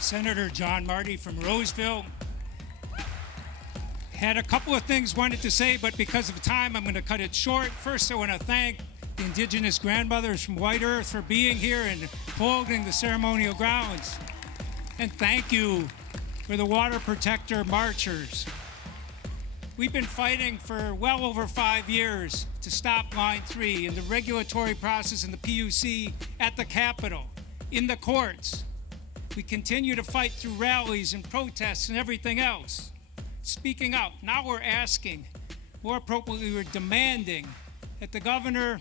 Senator John Marty from Roseville. Had a couple of things wanted to say, but because of time, I'm going to cut it short. First, I want to thank the indigenous grandmothers from White Earth for being here and holding the ceremonial grounds. And thank you for the water protector marchers. We've been fighting for well over 5 years to stop Line 3 in the regulatory process in the PUC, at the Capitol, in the courts. We continue to fight through rallies and protests and everything else. Speaking out, now we're asking, more appropriately, we're demanding that the governor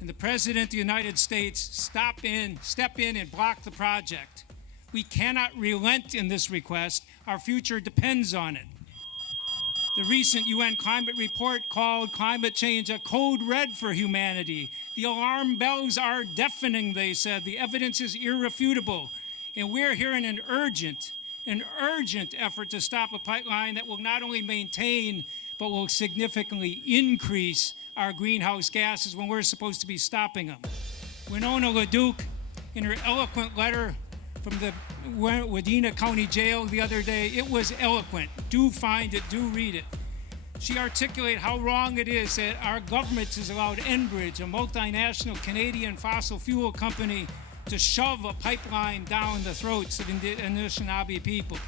and the President of the United States step in and block the project. We cannot relent in this request. Our future depends on it. The recent UN climate report called climate change a code red for humanity. The alarm bells are deafening, they said. The evidence is irrefutable. And we're hearing an urgent effort to stop a pipeline that will not only maintain, but will significantly increase our greenhouse gases when we're supposed to be stopping them. Winona LaDuke, in her eloquent letter from the Wadena County Jail the other day, it was eloquent. Do find it, do read it. She articulated how wrong it is that our government has allowed Enbridge, a multinational Canadian fossil fuel company, to shove a pipeline down the throats of Anishinaabe people.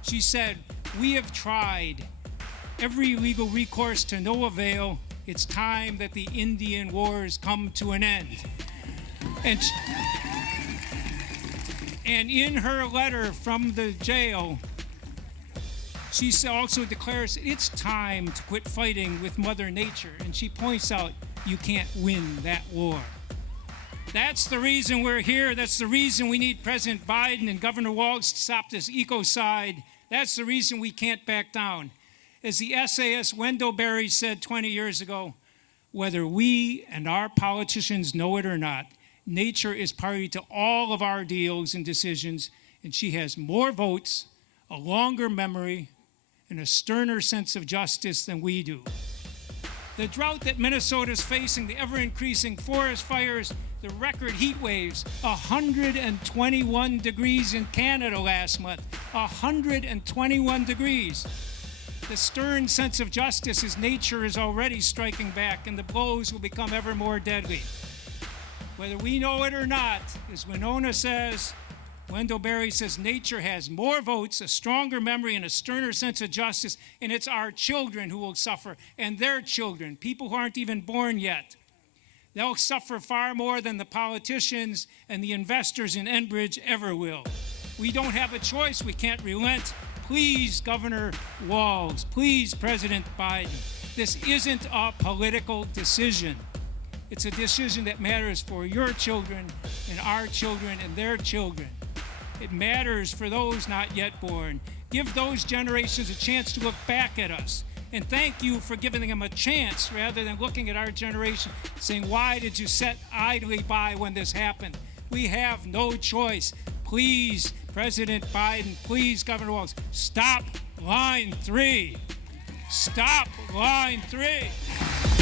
She said, "We have tried every legal recourse to no avail. It's time that the Indian wars come to an end." And in her letter from the jail, she also declares it's time to quit fighting with Mother Nature. And she points out, you can't win that war. That's the reason we're here. That's the reason we need President Biden and Governor Walz to stop this ecocide. That's the reason we can't back down. As the essayist Wendell Berry said 20 years ago, whether we and our politicians know it or not, nature is party to all of our deals and decisions, and she has more votes, a longer memory, and a sterner sense of justice than we do. The drought that Minnesota is facing, the ever-increasing forest fires, the record heat waves, 121 degrees in Canada last month, 121 degrees. The stern sense of justice as nature is already striking back, and the blows will become ever more deadly. Whether we know it or not, as Winona says, Wendell Berry says, nature has more votes, a stronger memory, and a sterner sense of justice, and it's our children who will suffer, and their children, people who aren't even born yet. They'll suffer far more than the politicians and the investors in Enbridge ever will. We don't have a choice. We can't relent. Please, Governor Walz, please, President Biden, this isn't a political decision. It's a decision that matters for your children and our children and their children. It matters for those not yet born. Give those generations a chance to look back at us. And thank you for giving them a chance rather than looking at our generation saying, why did you sit idly by when this happened? We have no choice. Please, President Biden, please, Governor Walz, stop Line 3. Stop Line 3.